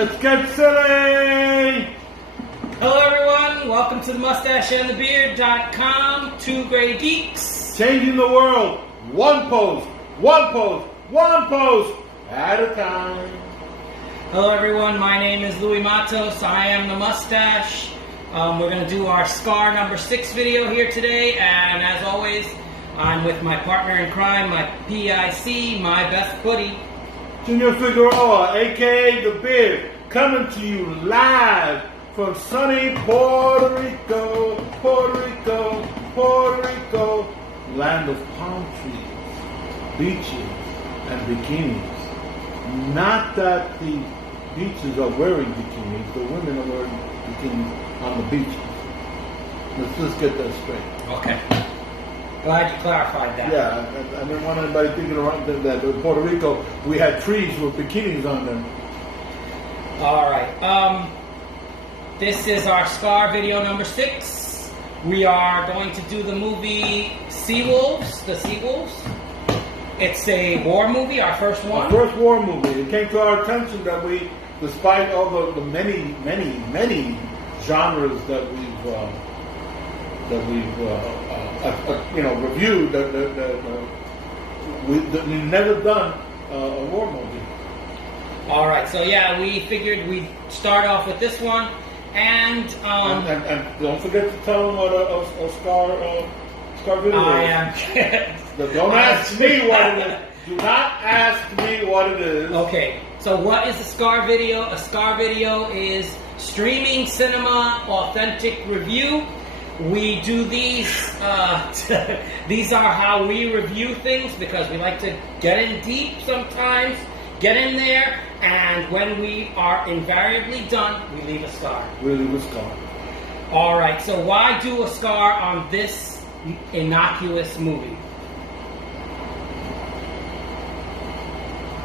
Let's get silly! Hello everyone, welcome to the MustacheAndTheBeard.com, two gray geeks. Changing the world, one post at a time. Hello everyone, my name is Louis Matos, I am the Mustache. We're going to do our SCAR number 6 video here today, and as always, I'm with my partner in crime, my PIC, my best buddy, Junior Figueroa, aka The Beard, coming to you live from sunny Puerto Rico, land of palm trees, beaches, and bikinis. Not that the beaches are wearing bikinis, the women are wearing bikinis on the beaches. Let's just get that straight. Okay. Glad you clarified that. Yeah, I didn't want anybody thinking around that in Puerto Rico we had trees with bikinis on them. All right. This is our SCAR video number 6. We are going to do the movie Seawolves, The Seawolves. It's a war movie, our first one. Our first war movie. It came to our attention that we, despite all the many genres that we've reviewed, that we've never done a war movie. All right, so yeah, we figured we'd start off with this one, and don't forget to tell them what a SCAR video is. Don't ask me what it is. Do not ask me what it is. Okay, so what is a SCAR video? A SCAR video is streaming cinema authentic review. We do these, these are how we review things because we like to get in deep sometimes, get in there, and when we are invariably done, we leave a scar. We leave a scar. All right, so why do a scar on this innocuous movie?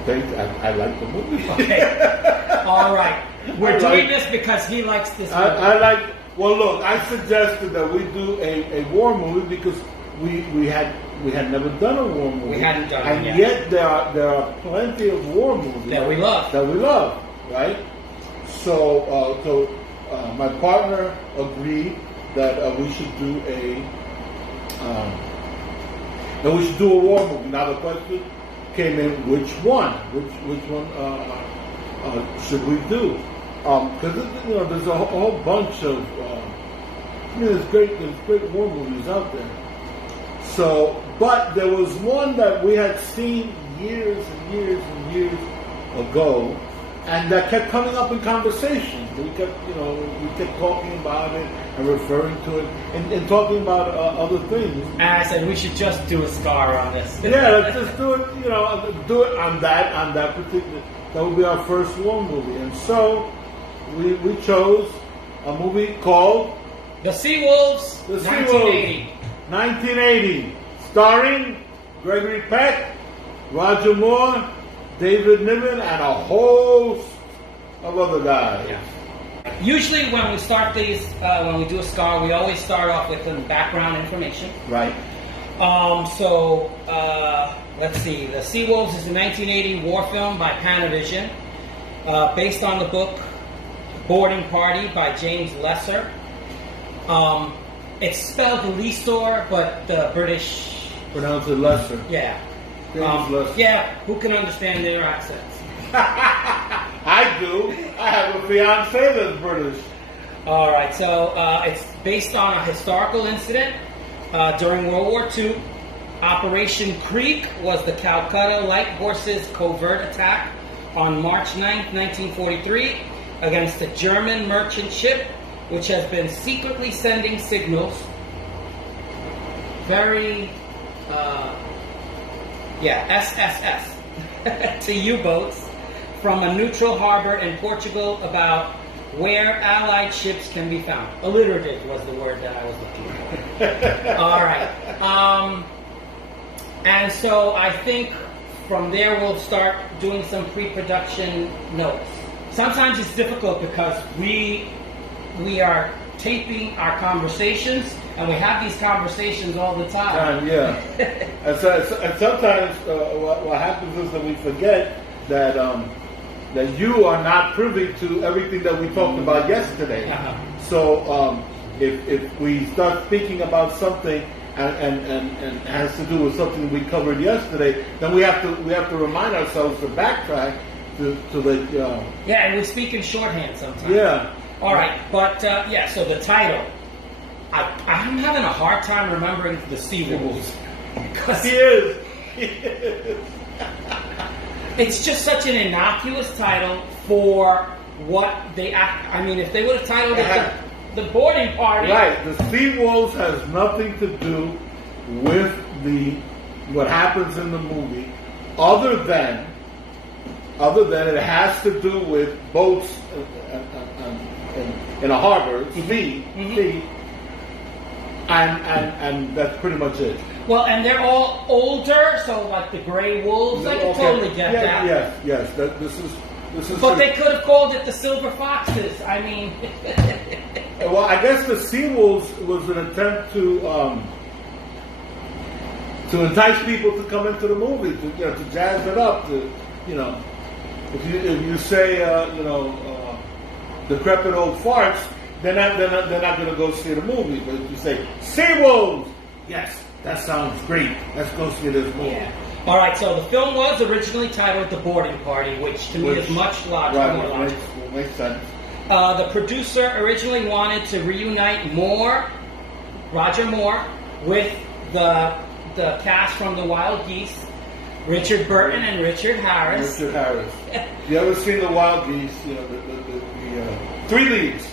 I like the movie. Okay. All right. We're doing this because he likes this movie. Well, look, I suggested that we do a war movie because we had never done a war movie. We hadn't done it yet. And yet there are plenty of war movies that we love. Right? So my partner agreed that we should do a war movie. Now the question came in: which one? Which one should we do? Because there's a whole bunch of there's great war movies out there. So, but there was one that we had seen years and years ago, and that kept coming up in conversations. We kept talking about it and referring to it and talking about other things. And I said we should just do a SCAR on this. Yeah, let's just do it. Do it on that particular. That would be our first war movie, and so we chose a movie called The Seawolves, 1980. 1980, starring Gregory Peck, Roger Moore, David Niven, and a host of other guys. Yeah. Usually when we start these, when we do a SCAR, we always start off with some background information. Right. Let's see. The Seawolves is a 1980 war film by Panavision, based on the book Boarding Party by James Lesser. It's spelled Lesor, but the British pronounce it Lesser. Yeah. Lesser. Yeah, who can understand their accents? I do. I have a fiancé that's British. All right, so it's based on a historical incident during World War II. Operation Creek was the Calcutta Light Horses' covert attack on March 9th, 1943, against a German merchant ship which has been secretly sending signals, SSS, to U-boats from a neutral harbor in Portugal about where Allied ships can be found. Alliterative was the word that I was looking for. All right. And so I think from there we'll start doing some pre-production notes. Sometimes it's difficult because we are taping our conversations, and we have these conversations all the time. Yeah. and sometimes what happens is that we forget that that you are not privy to everything that we talked about yesterday. So if we start speaking about something and has to do with something we covered yesterday, then we have to remind ourselves to backtrack to let. Yeah, and we speak in shorthand sometimes. Yeah. All right, but yeah. So the title, I'm having a hard time remembering the Seawolves because He is. it's just such an innocuous title for what they act. I mean, if they would have titled it the boarding party, Right. The Seawolves has nothing to do with what happens in the movie, other than it has to do with boats in a harbor, sea, and that's pretty much it. Well, and they're all older, so like the Gray Wolves, I can totally get that. Yes. This is. But they could have called it the Silver Foxes. I mean, well, I guess the Seawolves was an attempt to entice people to come into the movie, to jazz it up, if you say decrepit old farts, they're not going to go see the movie. But if you say Seawolves, yes, that sounds great. Let's go see this movie. yeah. All right, so the film was originally titled The Boarding Party, which to me is much logical. Right, more logical. makes sense. The producer originally wanted to reunite Roger Moore, with the cast from The Wild Geese, Richard Burton and Richard Harris. Richard Harris. You ever seen The Wild Geese? The three leads.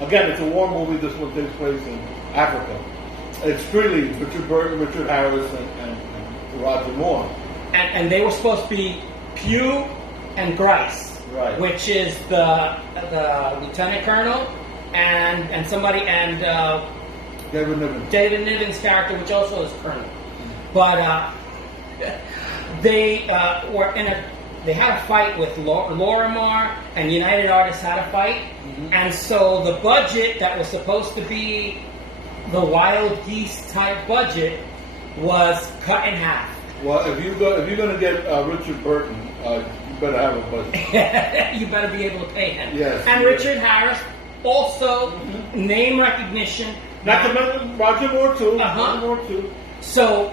Again, it's a war movie. This one takes place in Africa. It's three leads: Richard Burton, Richard Harris, and Roger Moore. And they were supposed to be Pugh and Grice, right? Which is the lieutenant colonel and somebody David Niven's character, which also is colonel. But they had a fight with Lorimar, and United Artists had a fight, and so the budget that was supposed to be the Wild Geese type budget was cut in half. Well, if you're going to get Richard Burton, you better have a budget. You better be able to pay him. Yes. And Richard Harris, also name recognition. Not to mention Roger Moore too. Roger Moore too. So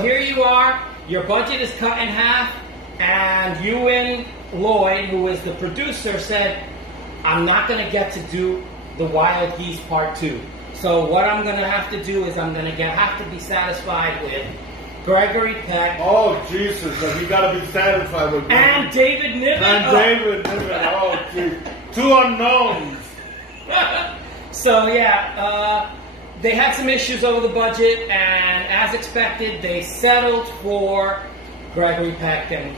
here you are. Your budget is cut in half, and Ewan Lloyd, who is the producer, said, "I'm not going to get to do the Wild Geese Part 2. So what I'm going to have to do is I'm going to have to be satisfied with Gregory Peck." Oh, Jesus. You got to be satisfied with And David Niven. David Niven. Oh, geez. Two unknowns. So, yeah, they had some issues over the budget, and as expected, they settled for Gregory Peck and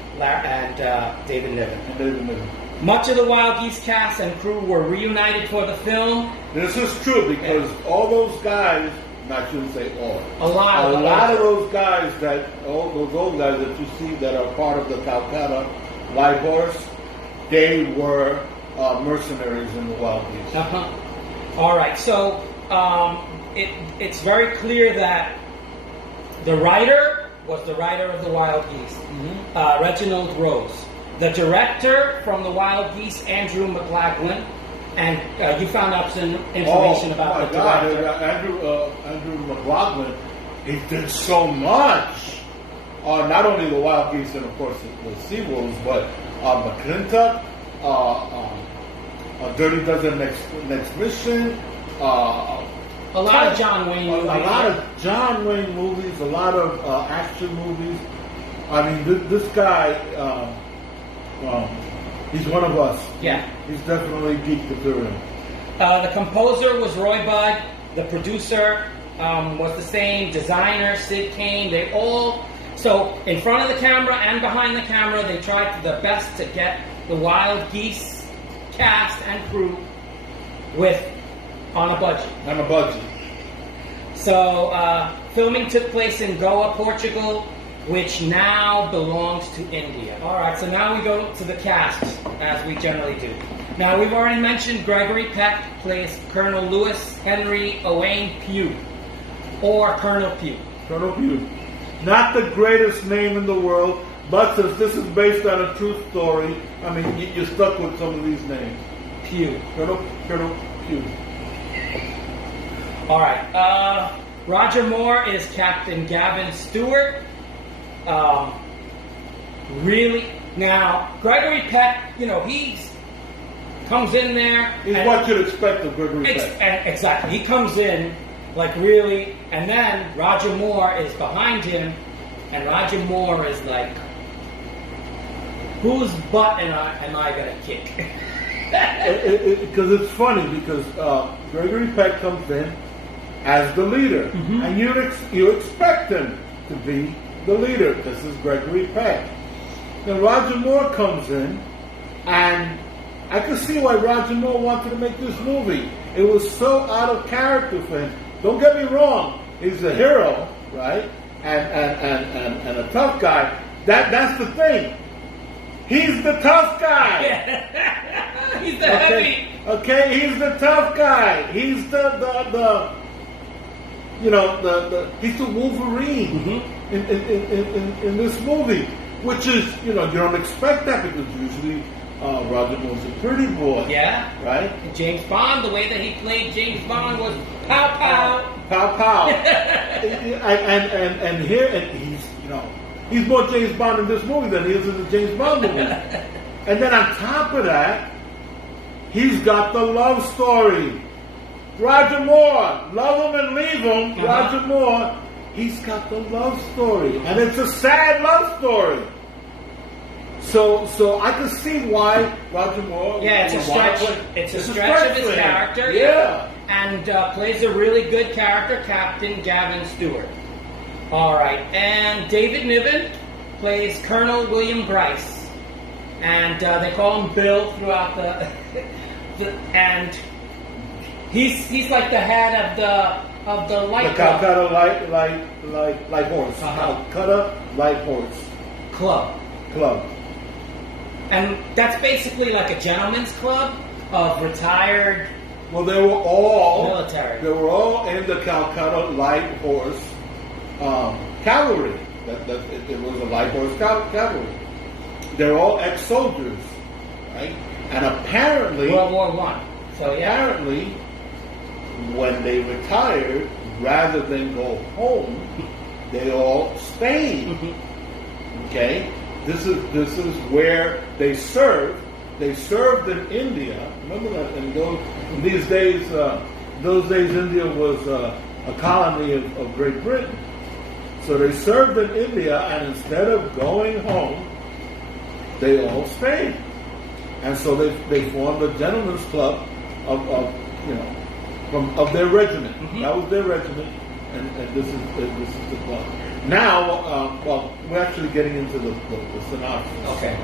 David Niven. Much of the Wild Geese cast and crew were reunited for the film. This is true because all those guys, I shouldn't say all, a lot of those guys all those old guys that you see that are part of the Calcutta Light Horse, they were mercenaries in the Wild Geese. All right, so it's very clear that the writer was the writer of the Wild Geese, Reginald Rose. The director from the Wild Geese, Andrew McLaughlin, and you found out some information about the director. Andrew McLaughlin, he did so much. Not only the Wild Geese and of course the Seawolves, but McClintock, Dirty Dozen Next Mission. A lot of John Wayne movies. A lot of John Wayne movies. A lot of action movies. I mean, this guy. He's one of us. Yeah. He's definitely geek material. The composer was Roy Budd. The producer was the same. Designer, Sid Kane. They all... So, in front of the camera and behind the camera, they tried their best to get the Wild Geese cast and crew on a budget. So, filming took place in Goa, Portugal, which now belongs to India. All right, so now we go to the cast, as we generally do. Now, we've already mentioned Gregory Peck plays Colonel Lewis Henry Owain Pugh, or Colonel Pugh. Colonel Pugh. Not the greatest name in the world, But since this is based on a true story, I mean, you're stuck with some of these names. Pew. Colonel Pew. All right. Roger Moore is Captain Gavin Stewart. Really, now Gregory Peck, he's comes in there. He's what you'd expect of Gregory Peck. Exactly. He comes in like really, and then Roger Moore is behind him, and Roger Moore is like, whose butt am I gonna kick? Because it's funny because Gregory Peck comes in as the leader, and you expect him to be the leader. This is Gregory Peck. Then Roger Moore comes in, and I could see why Roger Moore wanted to make this movie. It was so out of character for him. Don't get me wrong; he's a hero, right? And a tough guy. That's the thing. He's the tough guy. Yeah. He's the heavy. Okay, he's the tough guy. He's he's the Wolverine in this movie, which is you don't expect that because usually Roger Moore's a pretty boy. Yeah. Right. And James Bond, the way that he played James Bond was pow pow pow pow. and here he's more James Bond in this movie than he is in the James Bond movie. And then on top of that, he's got the love story. Roger Moore, love him and leave him. Roger Moore, he's got the love story, and it's a sad love story. So I can see why Roger Moore. Yeah, it's a stretch. It's a stretch of his character. Yeah, and plays a really good character, Captain Gavin Stewart. All right, and David Niven plays Colonel William Bryce, and they call him Bill throughout and he's like the head of the light the Calcutta light horse. Calcutta light horse club. And that's basically like a gentleman's club of retired. Well, they were all military. They were all in the Calcutta light horse cavalry. It was a light horse cavalry. They're all ex-soldiers, right? And apparently, World War I. So yeah. Apparently, when they retired, rather than go home, they all stayed. Okay, this is where they served. They served in India. Remember that? In these days, India was a colony of Great Britain. So they served in India, and instead of going home, they all stayed. And so they formed a gentleman's club of their regiment. That was their regiment, and this is the club. Now, we're actually getting into the synopsis. Okay.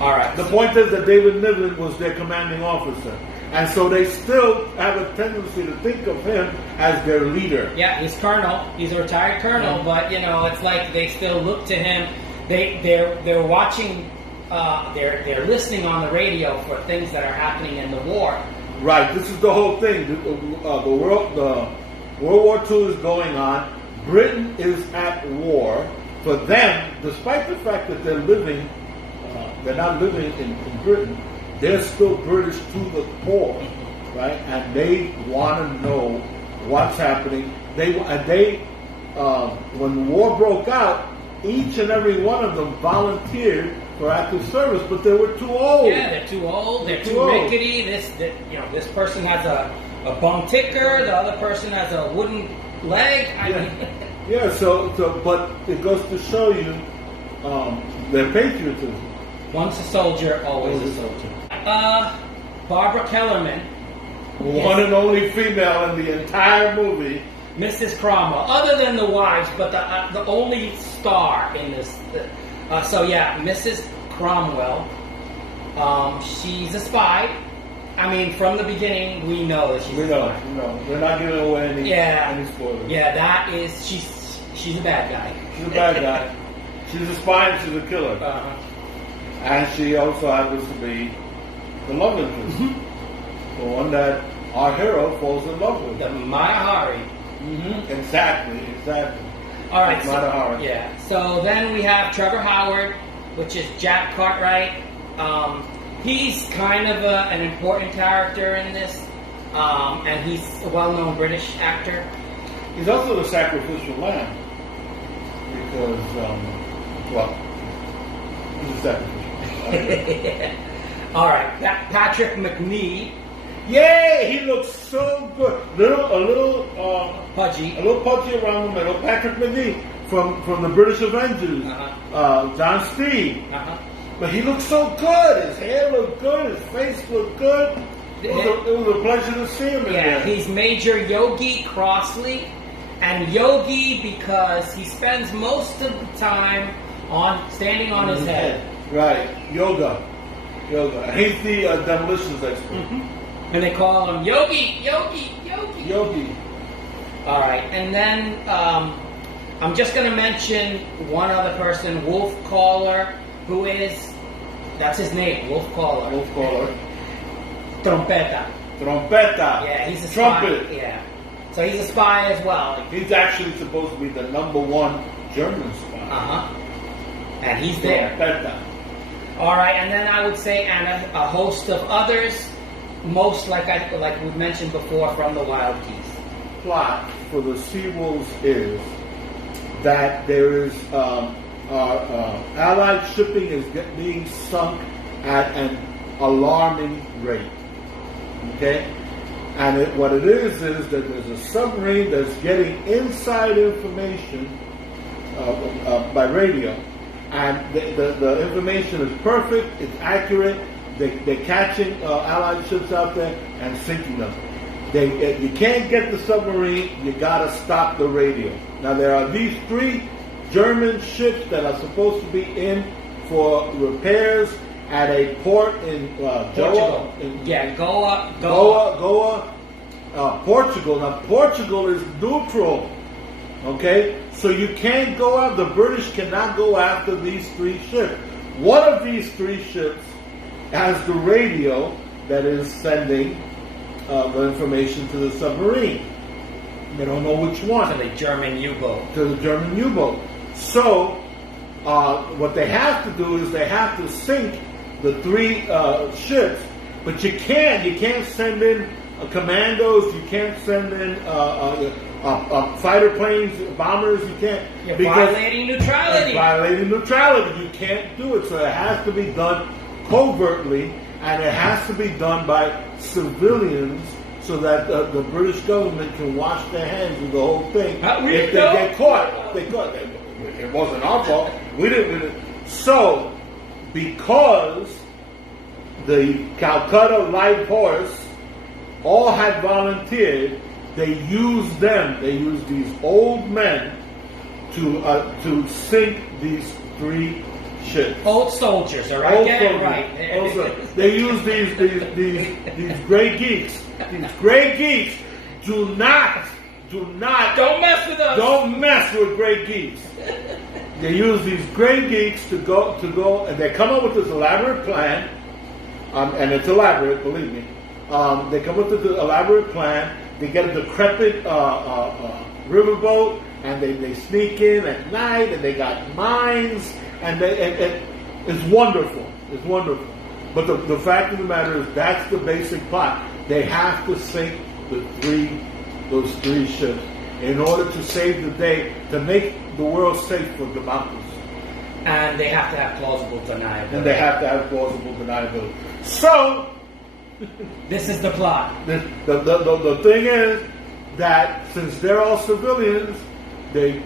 All right. The point is that David Niven was their commanding officer. And so they still have a tendency to think of him as their leader. Yeah, he's colonel. He's a retired colonel, but it's like they still look to him. They're watching. They're listening on the radio for things that are happening in the war. Right. This is the whole thing. The World War II is going on. Britain is at war. For them, despite the fact that they're not living in Britain, they're still British to the core, right? And they want to know what's happening. When the war broke out, each and every one of them volunteered for active service, but they were too old. Yeah, they're too old. They're too rickety. This person has a bum ticker. The other person has a wooden leg. Yeah. So, but it goes to show you their patriotism. Once a soldier, always a soldier. Barbara Kellerman, one and only female in the entire movie, Mrs. Cromwell, other than the wives, but the only star in this. Mrs. Cromwell. She's a spy. I mean, from the beginning, we know that she's a spy. We're not giving away any spoilers. Yeah, she's a bad guy. She's a bad guy. She's a spy and she's a killer. And she also happens to be the love interest. The one that our hero falls in love with. The Maya Hari. Exactly. All right. Maya Hari. Yeah. So then we have Trevor Howard which is Jack Cartwright. He's kind of an important character in this, and he's a well-known British actor. He's also the sacrificial lamb because, well, he's a sacrificial lamb. All right, Patrick McNee. Yeah, he looks so good. A little Pudgy. a little pudgy around the middle. Patrick McNee from the British Avengers. John Steed. But he looked so good. His hair looked good. His face looked good. It was a pleasure to see him in there. He's Major Yogi Crossley, and Yogi because he spends most of the time standing on his head. Right, yoga. He's the demolitions expert. And they call him Yogi. All right, and then I'm just going to mention one other person, Wolf Caller, that's his name, Wolf Caller. Trompeta. Yeah, he's a trumpet. Spy. Yeah, so he's a spy as well. He's actually supposed to be the -- German spy. And he's there. Trompeta. All right, and then I would say a host of others, most like we mentioned before from the Wild Geese. Plot for the Seawolves is that there is Allied shipping is being sunk at an alarming rate. Okay, and what it is that there's a submarine that's getting inside information by radio. And the information is perfect, it's accurate. They're catching Allied ships out there and sinking them. You can't get the submarine, you gotta stop the radio. Now there are these 3 German ships that are supposed to be in for repairs at a port in Portugal. Goa, Portugal. Now Portugal is neutral. Okay, so you can't go after, the British cannot go after these 3 ships. One of these 3 ships has the radio that is sending the information to the submarine. They don't know which one. To the German U-boat. So, what they have to do is they have to sink the 3 ships, but you can't send in commandos, you can't send in fighter planes, bombers, you can't. You're violating neutrality. You can't do it. So it has to be done covertly, and it has to be done by civilians so that the British government can wash their hands of the whole thing. If they get caught. It wasn't our fault. We didn't. So, because the Calcutta Light Horse all had volunteered, they used these old men to sink these 3 ships. Old soldiers, all right? Get it right. They used these gray geeks. These gray geeks don't mess with us. Don't mess with gray geeks. They use these gray geeks to go, and they come up with this elaborate plan, and it's elaborate, believe me. They come up with this elaborate plan. They get a decrepit riverboat, and they sneak in at night, and they got mines, and it's wonderful. It's wonderful. But the fact of the matter is, that's the basic plot. They have to sink those 3 ships in order to save the day, to make the world safe for democracy. And they have to have plausible deniability. So, this is the plot. The thing is that since they're all civilians, the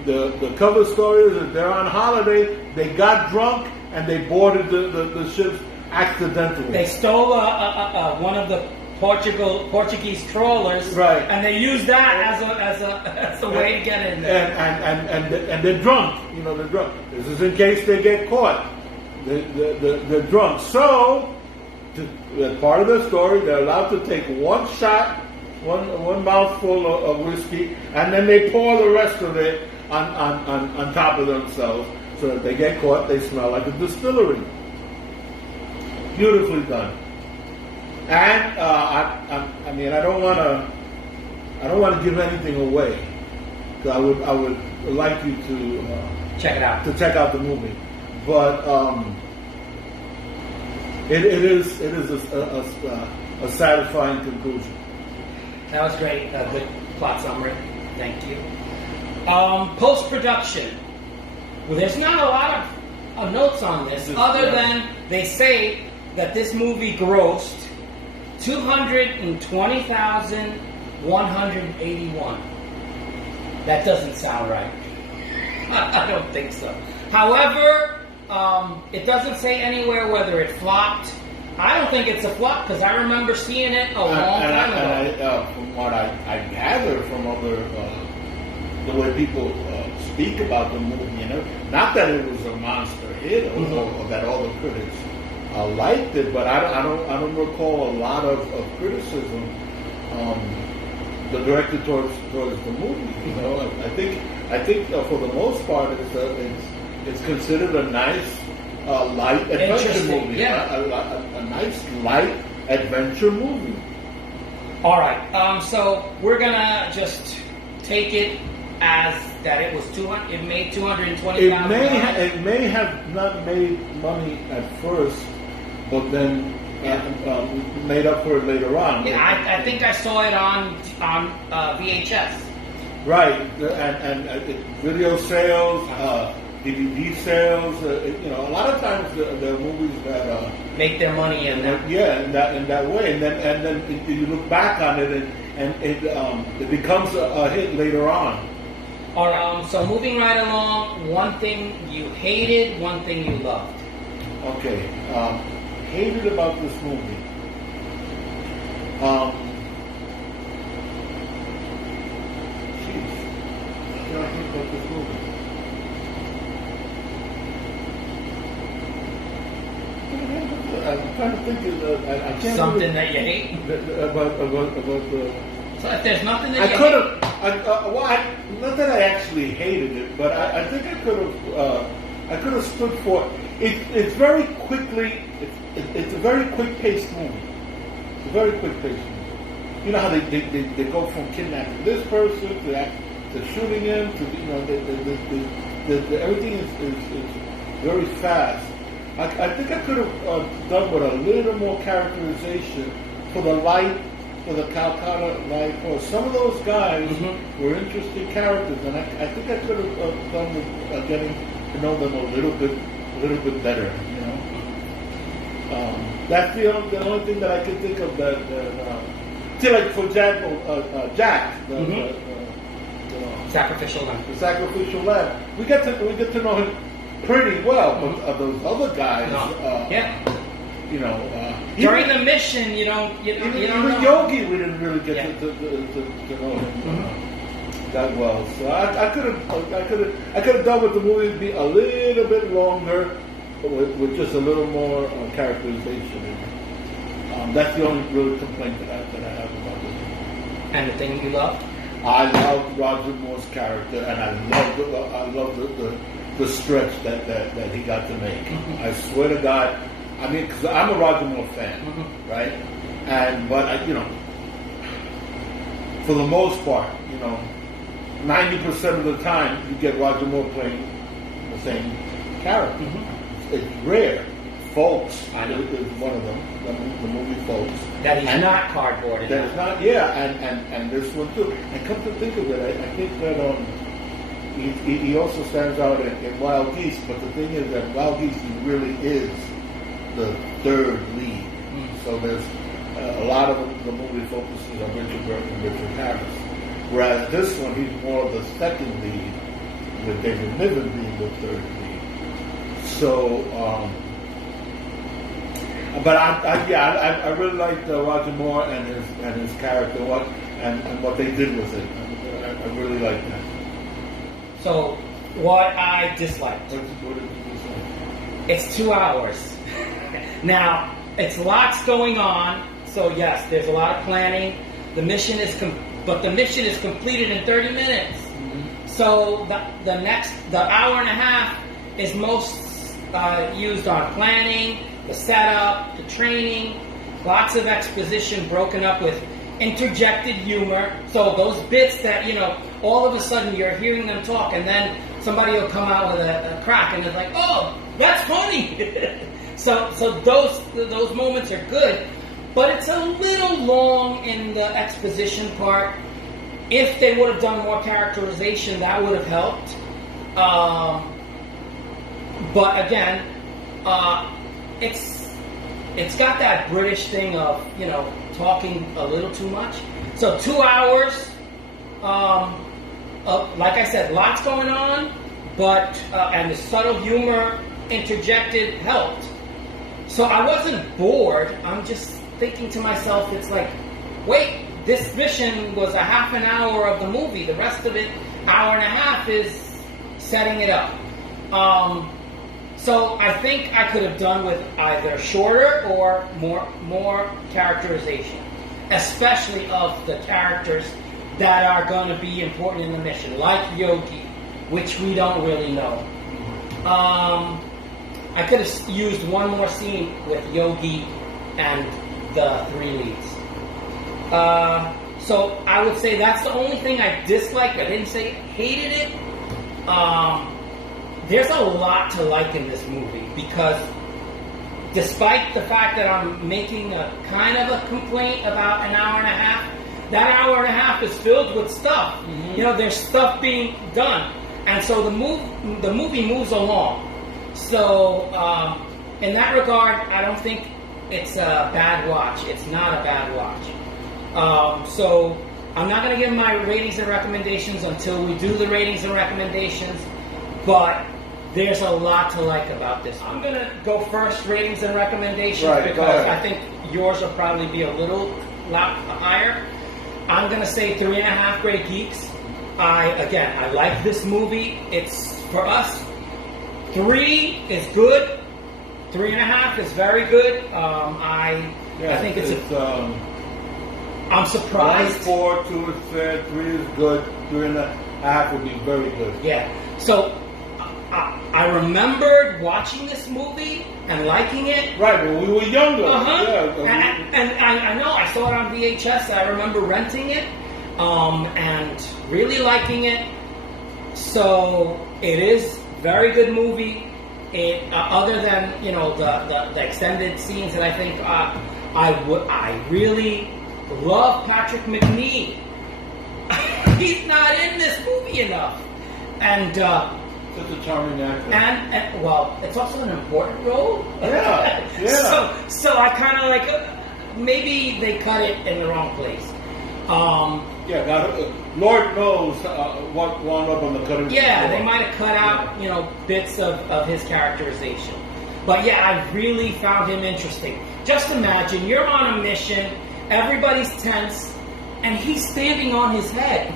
cover story is that they're on holiday, they got drunk, and they boarded the ships accidentally. They stole one of the Portuguese trawlers, right? And they used that as a way to get in there. And they're drunk. They're drunk. This is in case they get caught. They're drunk. So, as part of the story, they're allowed to take one shot, one mouthful of whiskey, and then they pour the rest of it on top of themselves, so that they get caught, they smell like a distillery. Beautifully done. And I don't want to give anything away. So I would like you to check it out. To check out the movie. but it is a satisfying conclusion. That was great. A good plot summary. Thank you. Post-production. Well, there's not a lot of notes on this, other than they say that this movie grossed $220,181. That doesn't sound right. I don't think so. However, it doesn't say anywhere whether it flopped. I don't think it's a flop because I remember seeing it a long time ago. From what I gather from other, the way people speak about the movie, not that it was a monster hit or that all the critics liked it, but I don't recall a lot of criticism directed towards the movie. I think for the most part it's considered a nice light adventure movie. Yeah. A nice light adventure movie. All right. So we're gonna just take it as that it was It made $220,000. It may have not made money at first, but then made up for it later on. Yeah, I think I saw it on VHS. Right, and video sales, DVD sales. A lot of times there are movies that make their money in that. Yeah, in that way, and then you look back on it, and it becomes a hit later on. All right. So moving right along, one thing you hated, one thing you loved. Okay, hated about this movie. I think about this movie. I'm trying to think of I can't something that you hate about the. So if there's nothing that I could have. Not that I actually hated it, but I think I could have stood for it. It's very quickly. It's a very quick-paced movie. It's a very quick-paced movie. You know how they go from kidnapping this person to shooting him to everything is very fast. I think I could have done with a little more characterization for the Calcutta light horse. Some of those guys were interesting characters, and I think I could have done with getting to know them a little bit better. That's the only thing that I can think of that. See, like for example, Jack, the sacrificial lamb. The sacrificial lamb. We get to know him pretty well, but those other guys, during the mission, you don't even know. Yogi, we didn't really get to know him that well. So I could have done with the movie be a little bit longer, with just a little more characterization. That's the only real complaint that I have about it. And the thing you love? I love Roger Moore's character, and I love the stretch that he got to make. I swear to God, I mean, because I'm a Roger Moore fan, right? But for the most part, 90% of the time you get Roger Moore playing the same character. It's rare. Folks is one of them. The movie Folks. That he's not cardboard. That is not. Yeah, and this one too. And come to think of it, I think that he also stands out in Wild Geese. But the thing is that Wild Geese he really is the third lead. So there's a lot of the movie focuses on Richard Burton and Richard Harris, whereas this one he's more of the second lead, with David Niven being the third lead. So. But I really liked Roger Moore and his character, and what they did with it. I really liked that. So, what I disliked. What did you dislike? It's 2 hours. Now, it's lots going on. So yes, there's a lot of planning. The mission is completed in 30 minutes. So the hour and a half is most used on planning, the setup, the training, lots of exposition broken up with interjected humor. So those bits that, all of a sudden you're hearing them talk, and then somebody will come out with a crack, and it's like, oh, that's funny. so those moments are good, but it's a little long in the exposition part. If they would have done more characterization, that would have helped. But again, it's got that British thing of, you know, talking a little too much. So 2 hours, like I said, lots going on, but and the subtle humor interjected helped. So I wasn't bored. I'm just thinking to myself, it's like, wait, this mission was a half an hour of the movie. The rest of it, hour and a half, is setting it up. So I think I could have done with either shorter or more characterization, especially of the characters that are going to be important in the mission, like Yogi, which we don't really know. I could have used one more scene with Yogi and the 3 leads. So I would say that's the only thing I disliked. I didn't say hated it. There's a lot to like in this movie, because despite the fact that I'm making a kind of a complaint about an hour and a half, that hour and a half is filled with stuff. Mm-hmm. You know, there's stuff being done, and so the movie moves along. So in that regard, I don't think it's a bad watch. It's not a bad watch. So I'm not going to give my ratings and recommendations until we do the ratings and recommendations, but there's a lot to like about this. I'm going to go first, ratings and recommendations, because I think yours will probably be a lot higher. I'm going to say 3.5 Great Geeks. I like this movie. It's, for us, 3 is good. 3.5 is very good. I think it's I'm surprised. 1 is 4, 2 is fair, 3 is good, 3.5 would be very good. Yeah. So I remembered watching this movie and liking it. Right, but we were younger. Uh-huh. Yeah. And I know I saw it on VHS. I remember renting it and really liking it. So it is a very good movie. It other than, you know, the extended scenes that I think I really love Patrick McNee. He's not in this movie enough, and such a charming actor. And well, it's also an important role. Yeah. So I kind of like maybe they cut it in the wrong place. Lord knows what wound up on the cutting. Yeah, they might have cut out, you know, bits of his characterization. But yeah, I really found him interesting. Just imagine, you're on a mission, everybody's tense, and he's standing on his head.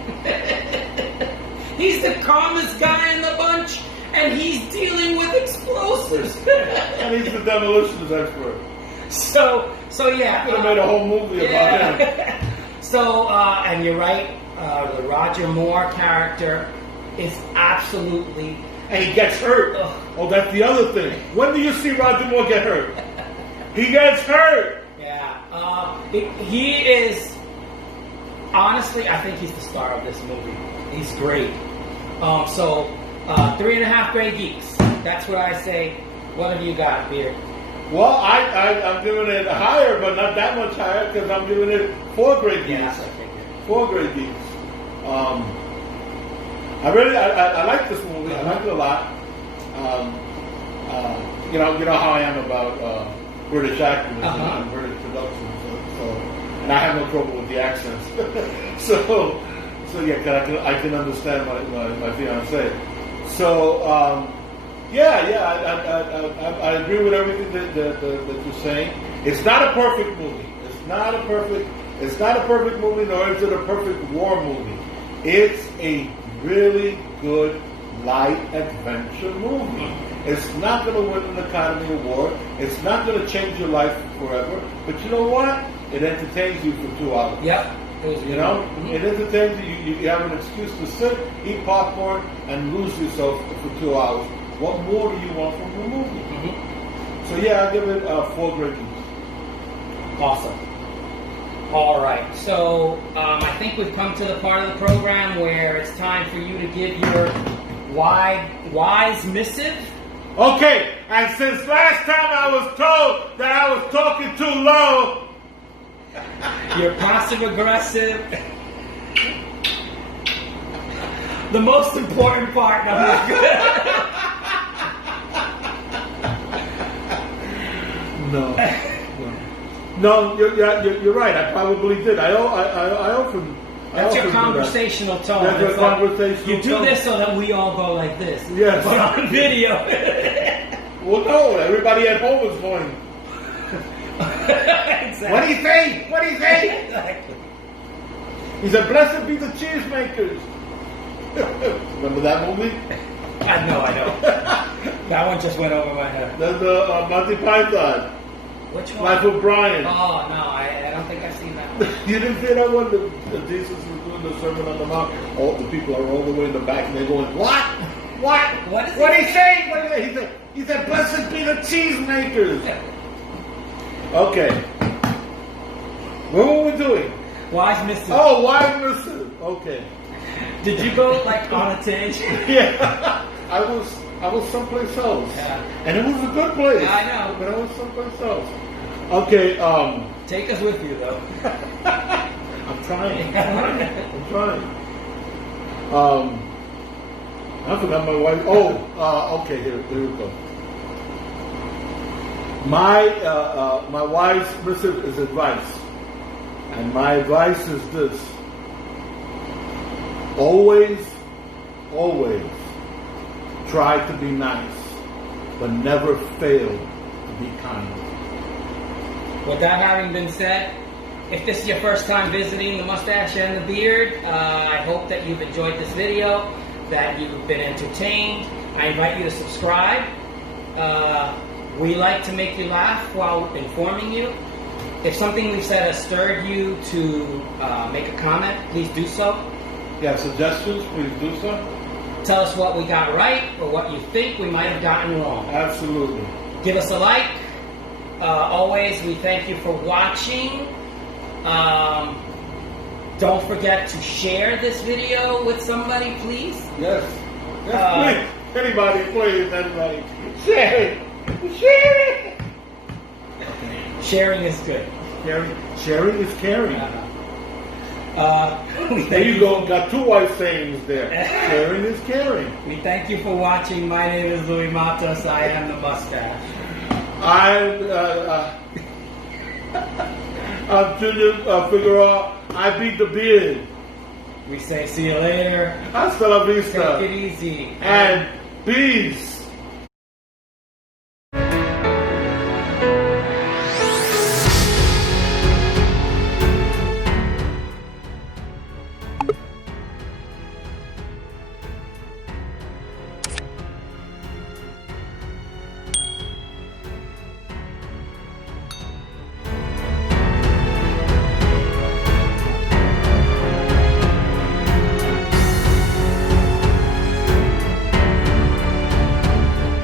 He's the calmest guy in the bunch, and he's dealing with explosives. And he's the demolitions expert. So yeah. Could have made a whole movie about him. So, and you're right, the Roger Moore character is absolutely... And he gets hurt. Oh, that's the other thing. When do you see Roger Moore get hurt? He gets hurt. Yeah. He is... Honestly, I think he's the star of this movie. He's great. 3.5 Great Geeks. That's what I say. What have you got, Beard? Well, I'm giving it higher, but not that much higher, because I'm giving it 4 Great Geeks. Yeah, that's what I figured. 4 Great Geeks. I like this movie. I like it a lot. You know how I am about British actors and British productions. So, and I have no trouble with the accents. so yeah, I can understand my fiance. So I agree with everything that you're saying. It's not a perfect movie. It's not a perfect movie, nor is it a perfect war movie. It's a really good light adventure movie. It's not going to win an Academy Award. It's not going to change your life forever. But you know what? It entertains you for 2 hours. Yep. You know? Mm-hmm. It entertains you. You have an excuse to sit, eat popcorn, and lose yourself for 2 hours. What more do you want from the movie? Mm-hmm. So yeah, I'll give it 4 Great Geeks. Awesome. All right. So I think we've come to the part of the program where it's time for you to give your wise missive. Okay, and since last time I was told that I was talking too low, You're passive aggressive. The most important part of No, you're right. I probably did. I often. That's your often do that. conversational tone. That's your It's like, conversational you do tone. this so that we all go like this. Yes. But on video. Well, no, everybody at home is going. Exactly. What do you think? What do you think? Exactly. He said, "Blessed be the cheesemakers." Remember that movie? I know. That one just went over my head. That's Monty Python. Which one? Life of Brian. Oh, no, I don't think I've seen that one. You didn't see that one? The Jesus was doing the Sermon on the Mount. All the people are all the way in the back, and they're going, "What? What? What is What it? he saying? What is it?" He said, "Blessed be the cheesemakers." Okay. What were we doing? Wise missive. Oh, why listen? Okay. Did you go like on a tangent? Yeah. I was someplace else. Yeah. And it was a good place. I know. But I was someplace else. Okay, Take us with you, though. I'm trying. I'm trying. I forgot my wife. Okay, here we go. My wife's missive is advice. And my advice is this. Always try to be nice, but never fail to be kind. With that having been said, if this is your first time visiting the Mustache and the Beard, I hope that you've enjoyed this video, that you've been entertained. I invite you to subscribe. We like to make you laugh while informing you. If something we've said has stirred you to make a comment, please do so. Yeah, suggestions, please do so. Tell us what we got right or what you think we might have gotten wrong. Absolutely. Give us a like. Always, we thank you for watching. Don't forget to share this video with somebody, please. Yes, please. Anybody, please, anybody. Share it. Sharing is good. Sharing is caring. There you go. Got two white sayings there. Sharing is caring. We thank you for watching. My name is Louis Matos. I am the Mustache. I'm Junior Figueroa. I beat the beard. We say see you later. Hasta la vista. Take it easy. And peace.